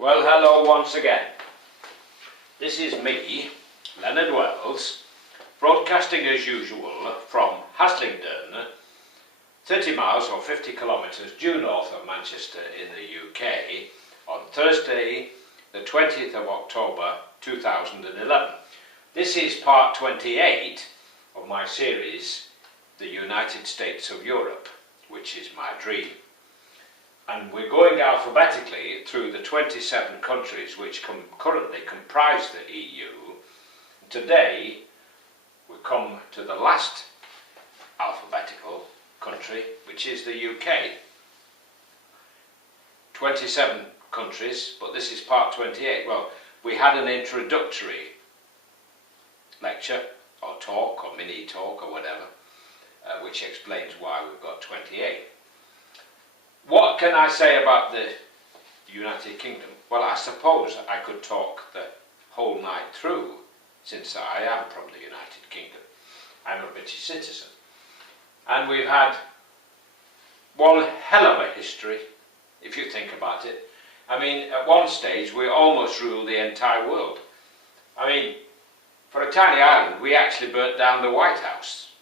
Well, hello once again. This is me, Leonard Wells, broadcasting as usual from HASLINGDEN, 30 miles or 50 kilometres due north of Manchester in the UK, on Thursday, the 20th of October 2011. This is part 28 of my series, The United States of Europe, which is my dream. And we're going alphabetically through the 27 countries which currently comprise the EU. Today we come to the last alphabetical country, which is the UK. 27 countries, but this is part 28. Well, we had an introductory lecture or talk or mini talk or whatever, which explains why we've got 28. What can I say about the United Kingdom? Well, I suppose I could talk the whole night through, since I am from the United Kingdom. I'm a British citizen. And we've had one hell of a history, if you think about it. I mean, at one stage we almost ruled the entire world. I mean, for a tiny island, we actually burnt down the White House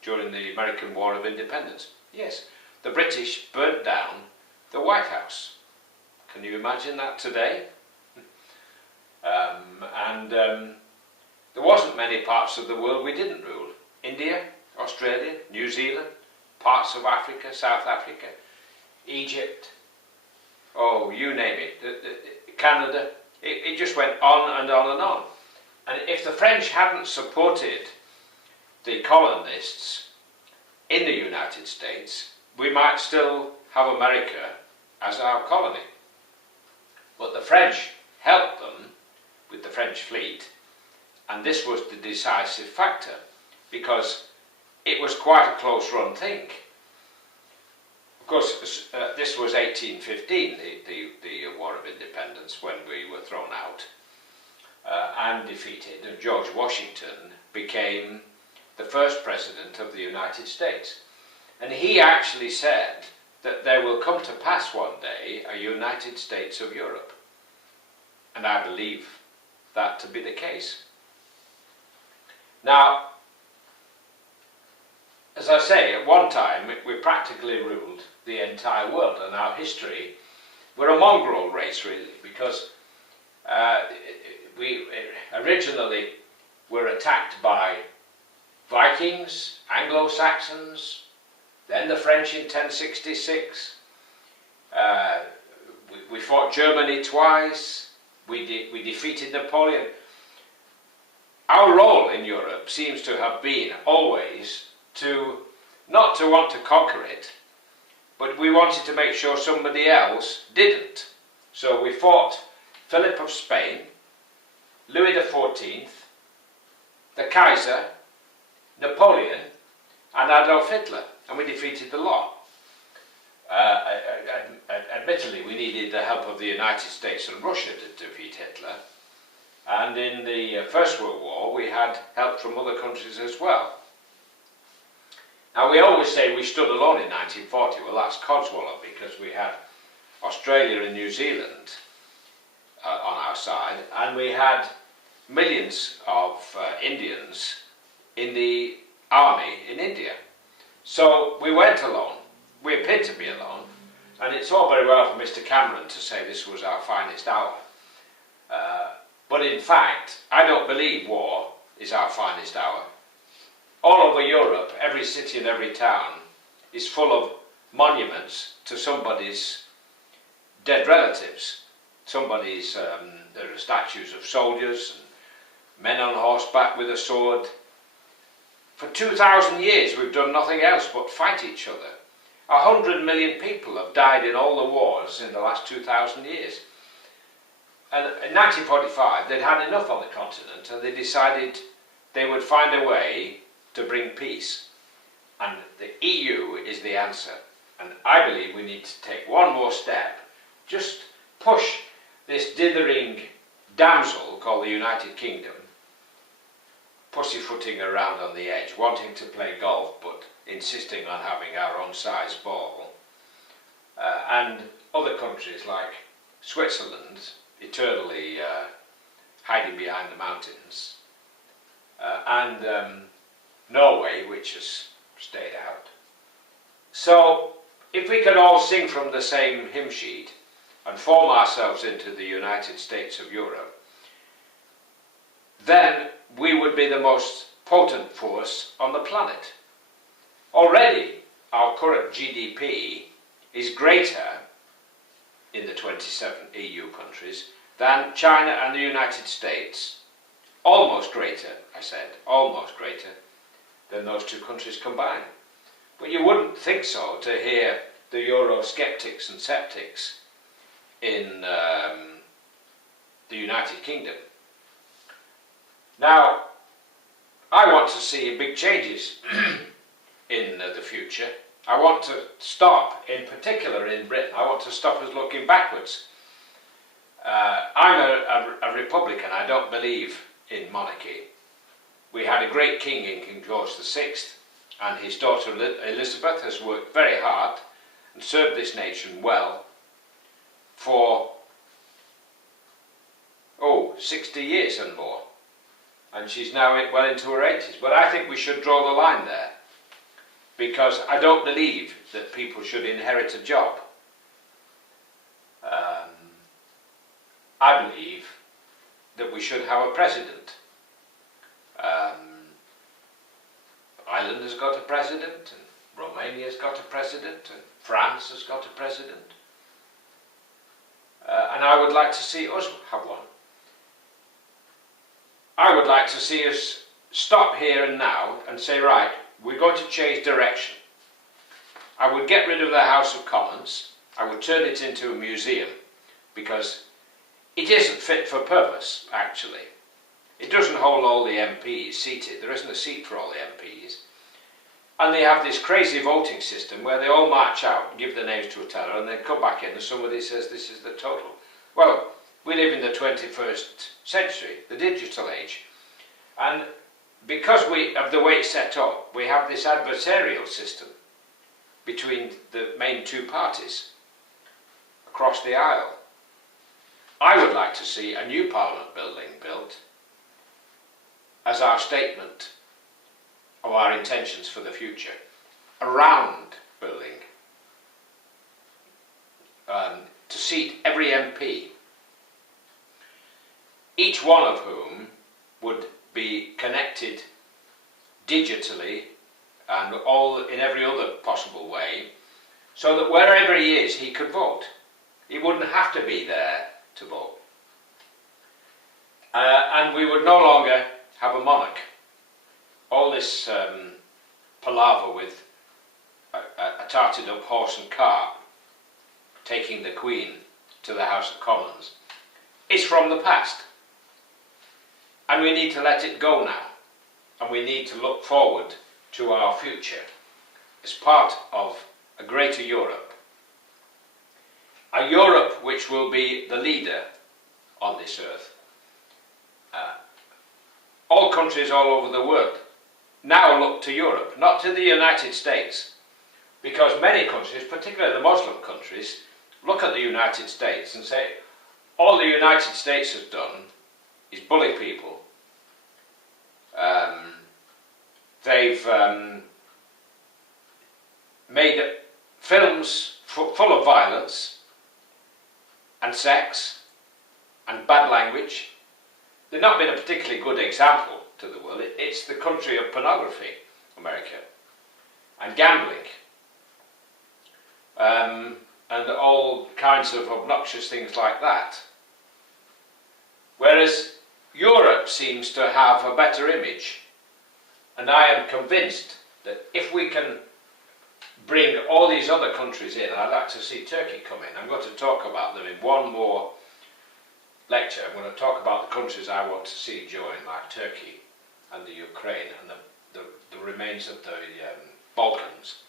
during the American War of Independence. Yes. The British burnt down the White House. Can you imagine that today? There wasn't many parts of the world we didn't rule. India, Australia, New Zealand, parts of Africa, South Africa, Egypt, oh, you name it, Canada. It just went on and on and on. And if the French hadn't supported the colonists in the United States, we might still have America as our colony. But the French helped them with the French fleet, and this was the decisive factor, because it was quite a close run thing. Of course, this was 1815, the War of Independence, when we were thrown out and defeated, and George Washington became the first president of the United States. And he actually said that there will come to pass one day a United States of Europe. And I believe that to be the case. Now, as I say, at one time we practically ruled the entire world, and our history, we're a mongrel race really, because we originally were attacked by Vikings, Anglo-Saxons, then the French in 1066, we fought Germany twice, we defeated Napoleon. Our role in Europe seems to have been always not to want to conquer it, but we wanted to make sure somebody else didn't. So we fought Philip of Spain, Louis XIV, the Kaiser, Napoleon, and Adolf Hitler. And we defeated the lot. Admittedly, we needed the help of the United States and Russia to defeat Hitler. And in the First World War, we had help from other countries as well. Now, we always say we stood alone in 1940. Well, that's codswallop, because we had Australia and New Zealand on our side, and we had millions of Indians in the army in India. So we went alone, we appeared to be alone, and it's all very well for Mr. Cameron to say this was our finest hour. But in fact, I don't believe war is our finest hour. All over Europe, every city and every town is full of monuments to somebody's dead relatives. There are statues of soldiers and men on horseback with a sword. For 2,000 years we've done nothing else but fight each other. 100 million people have died in all the wars in the last 2,000 years. And in 1945 they'd had enough on the continent, and they decided they would find a way to bring peace. And the EU is the answer. And I believe we need to take one more step, just push this dithering damsel called the United Kingdom, pussyfooting around on the edge, wanting to play golf but insisting on having our own size ball, and other countries like Switzerland, eternally hiding behind the mountains, and Norway, which has stayed out. So if we could all sing from the same hymn sheet and form ourselves into the United States of Europe, then we would be the most potent force on the planet. Already our current GDP is greater in the 27 EU countries than China and the United States. Almost greater, I said, almost greater than those two countries combined. But you wouldn't think so to hear the Eurosceptics and sceptics in the United Kingdom. Now, I want to see big changes in the future. I want to stop, in particular in Britain, I want to stop us looking backwards. I'm a Republican, I don't believe in monarchy. We had a great king in King George VI, and his daughter Elizabeth has worked very hard and served this nation well for 60 years and more, and she's now well into her 80s. But I think we should draw the line there, because I don't believe that people should inherit a job. I believe that we should have a president. Ireland has got a president, and Romania has got a president, and France has got a president. And I would like to see us have one. I would like to see us stop here and now and say, right, we're going to change direction. I would get rid of the House of Commons. I would turn it into a museum, because it isn't fit for purpose, actually. It doesn't hold all the MPs seated. There isn't a seat for all the MPs. And they have this crazy voting system where they all march out and give their names to a teller, and then come back in and somebody says this is the total. Well, we live in the 21st century, the digital age. And because of the way it's set up, we have this adversarial system between the main two parties across the aisle. I would like to see a new Parliament building built as our statement of our intentions for the future. A round building to seat every MP, each one of whom would be connected digitally and in every other possible way, so that wherever he is, he could vote. He wouldn't have to be there to vote. And we would no longer have a monarch. All this palaver with a tarted up horse and cart taking the Queen to the House of Commons is from the past. And we need to let it go now. And we need to look forward to our future as part of a greater Europe. A Europe which will be the leader on this earth. All countries all over the world now look to Europe, not to the United States, because many countries, particularly the Muslim countries, look at the United States and say, all the United States has done is bully people. They've made films full of violence and sex and bad language. They've not been a particularly good example to the world. It's the country of pornography, America, and gambling, and all kinds of obnoxious things like that. Whereas Europe seems to have a better image, and I am convinced that if we can bring all these other countries in, I'd like to see Turkey come in. I'm going to talk about them in one more lecture. I'm going to talk about the countries I want to see join, like Turkey and the Ukraine and the remains of the Balkans.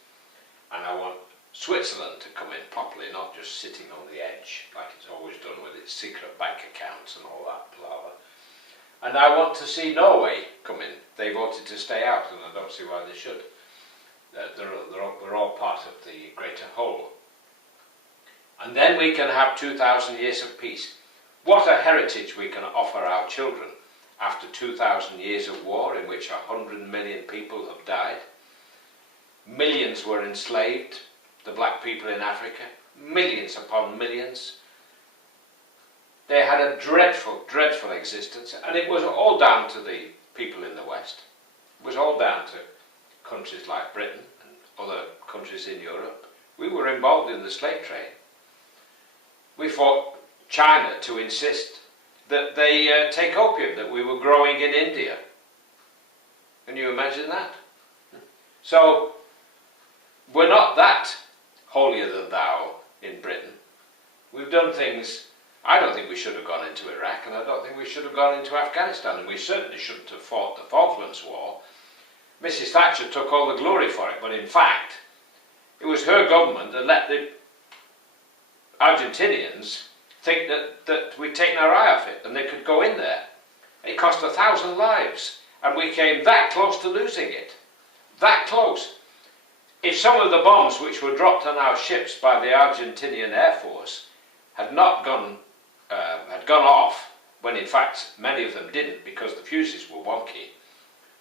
And I want Switzerland to come in properly, not just sitting on the edge like it's always done with its secret bank accounts and all that palaver. And I want to see Norway come in. They voted to stay out, and I don't see why they should. We're all part of the greater whole. And then we can have 2,000 years of peace. What a heritage we can offer our children after 2,000 years of war in which 100 million people have died. Millions were enslaved, the black people in Africa, millions upon millions. They had a dreadful, dreadful existence, and it was all down to the people in the West. It was all down to countries like Britain and other countries in Europe. We were involved in the slave trade. We fought China to insist that they take opium that we were growing in India. Can you imagine that? So, we're not that holier than thou in Britain. We've done things. I don't think we should have gone into Iraq, and I don't think we should have gone into Afghanistan, and we certainly shouldn't have fought the Falklands War. Mrs. Thatcher took all the glory for it, but in fact, it was her government that let the Argentinians think that we'd taken our eye off it and they could go in there. It cost 1,000 lives, and we came that close to losing it. That close. If some of the bombs which were dropped on our ships by the Argentinian Air Force had not gone off, when in fact many of them didn't because the fuses were wonky,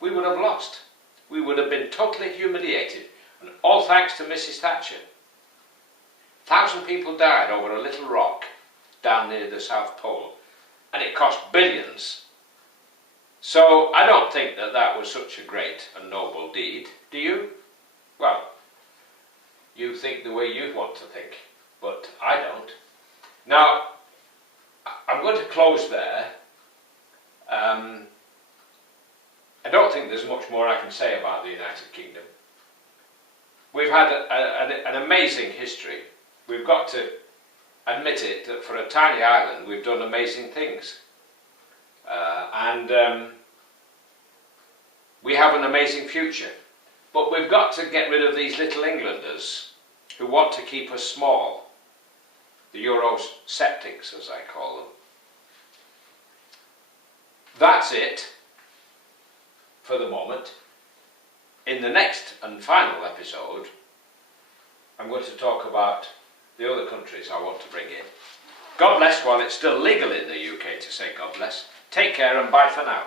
we would have lost. We would have been totally humiliated, and all thanks to Mrs. Thatcher. 1,000 people died over a little rock down near the South Pole, and it cost billions. So I don't think that that was such a great and noble deed, do you? Well, you think the way you want to think, but I don't. Now, I'm going to close there. I don't think there's much more I can say about the United Kingdom. We've had an amazing history. We've got to admit it, that for a tiny island we've done amazing things. We have an amazing future. But we've got to get rid of these little Englanders who want to keep us small. The Eurosceptics, as I call them. That's it for the moment. In the next and final episode, I'm going to talk about the other countries I want to bring in. God bless while it's still legal in the UK to say God bless. Take care and bye for now.